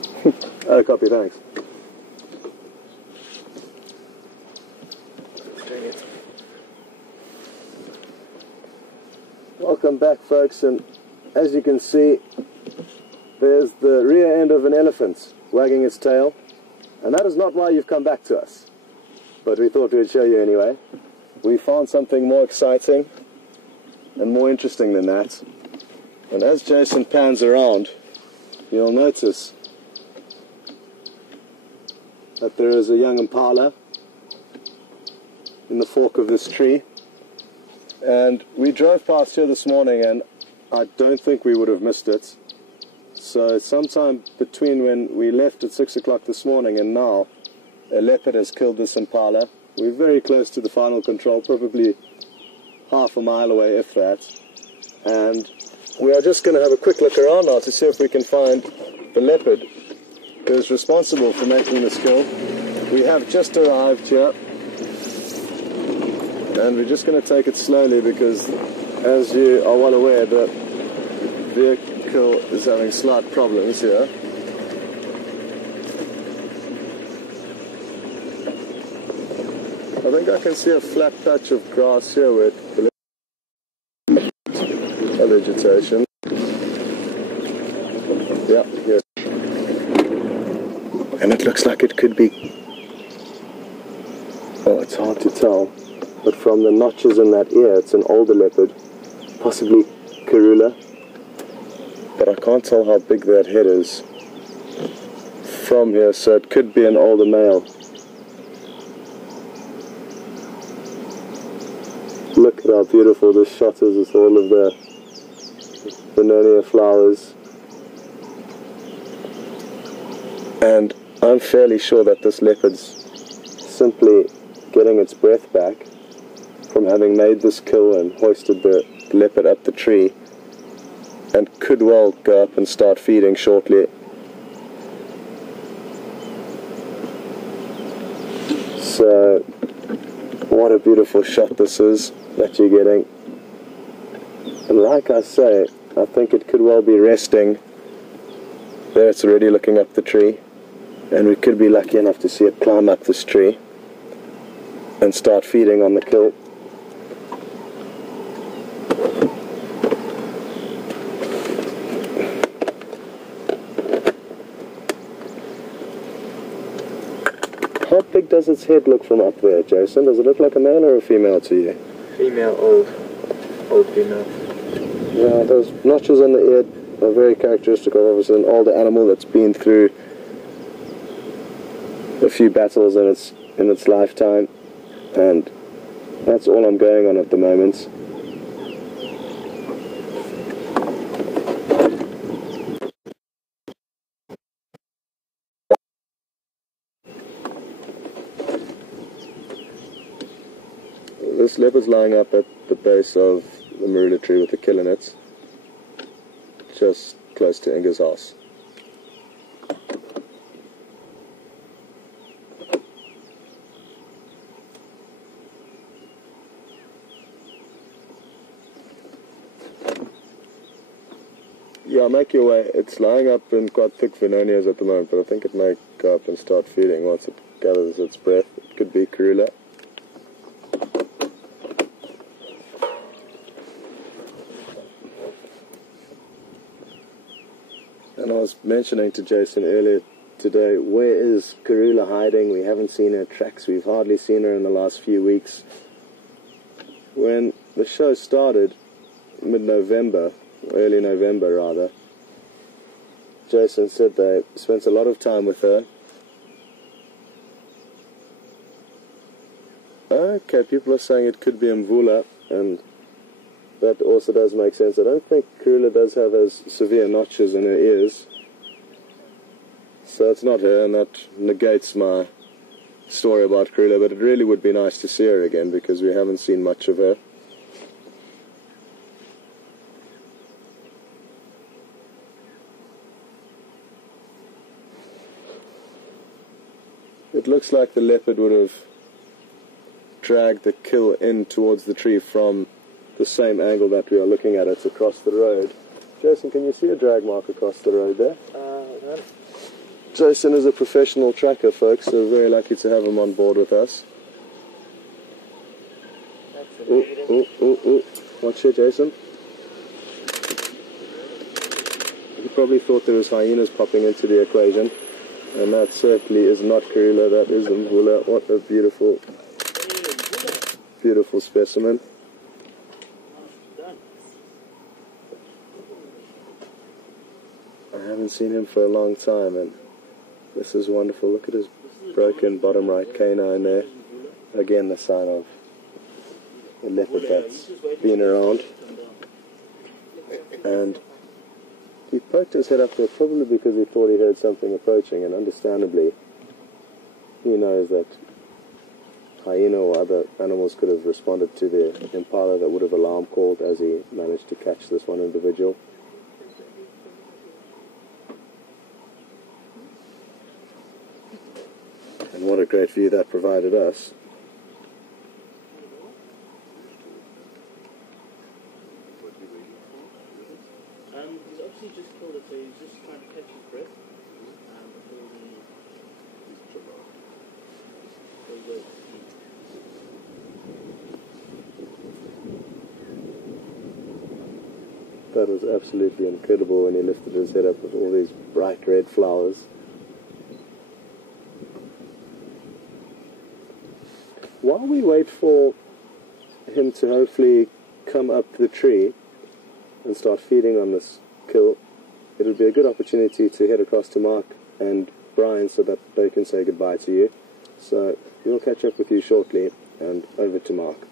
Oh, copy, thanks. Welcome back, folks, and as you can see, there's the rear end of an elephant wagging its tail, and that is not why you've come back to us, but we thought we'd show you anyway. We found something more exciting and more interesting than that, and as Jason pans around, you'll notice that there is a young Impala in the fork of this tree. And we drove past here this morning and I don't think we would have missed it. So sometime between when we left at 6 o'clock this morning and now, a leopard has killed this Impala. We're very close to the final control, probably half a mile away if that. And we are just going to have a quick look around now to see if we can find the leopard who is responsible for making this kill. We have just arrived here. And we're just going to take it slowly because, as you are well aware, the vehicle is having slight problems here. I think I can see a flat patch of grass here with vegetation. Yeah, here. And it looks like it could be... Oh, it's hard to tell. But from the notches in that ear, it's an older leopard, possibly Karula. But I can't tell how big that head is from here, so it could be an older male. Look at how beautiful this shot is with all of the begonia flowers. And I'm fairly sure that this leopard's simply getting its breath back from having made this kill and hoisted the leopard up the tree, and could well go up and start feeding shortly. So what a beautiful shot this is that you're getting, and like I say, I think it could well be resting. There it's already looking up the tree, and we could be lucky enough to see it climb up this tree and start feeding on the kill. How big does its head look from up there, Jason? Does it look like a male or a female to you? Female, old female. Yeah, those notches on the ear are very characteristic of obviously an older animal that's been through a few battles in its lifetime, and that's all I'm going on at the moment. This leopard's lying up at the base of the Mvula tree with the kill in it, just close to Inga's house. Yeah, make your way. It's lying up in quite thick begonias at the moment, but I think it may go up and start feeding once it gathers its breath. It could be Karula. And I was mentioning to Jason earlier today, where is Karula hiding? We haven't seen her tracks. We've hardly seen her in the last few weeks. When the show started, mid-November, early November rather, Jason said they spent a lot of time with her. Okay, people are saying it could be Mvula, and that also does make sense. I don't think Karula does have those severe notches in her ears, so it's not her, and that negates my story about Karula, but it really would be nice to see her again because we haven't seen much of her. It looks like the leopard would have dragged the kill in towards the tree from the same angle that we are looking at. It's across the road. Jason, can you see a drag mark across the road there? Jason is a professional tracker, folks, so we're very lucky to have him on board with us. Watch it, Jason. He probably thought there was hyenas popping into the equation, and that certainly is not Karula, that is Mvula. What a beautiful, beautiful specimen. I haven't seen him for a long time, and this is wonderful. Look at his broken bottom right canine there. Again, the sign of a leopard that's been around. And he poked his head up there probably because he thought he heard something approaching, and understandably he knows that hyena or other animals could have responded to the Impala that would have alarm called as he managed to catch this one individual. And what a great view that provided us. He's obviously just killed it, so he's just trying to catch his breath before he goes to eat. That was absolutely incredible when he lifted his head up with all these bright red flowers. While we wait for him to hopefully come up the tree and start feeding on this kill, it'll be a good opportunity to head across to Mark and Brian so that they can say goodbye to you. So we'll catch up with you shortly, and over to Mark.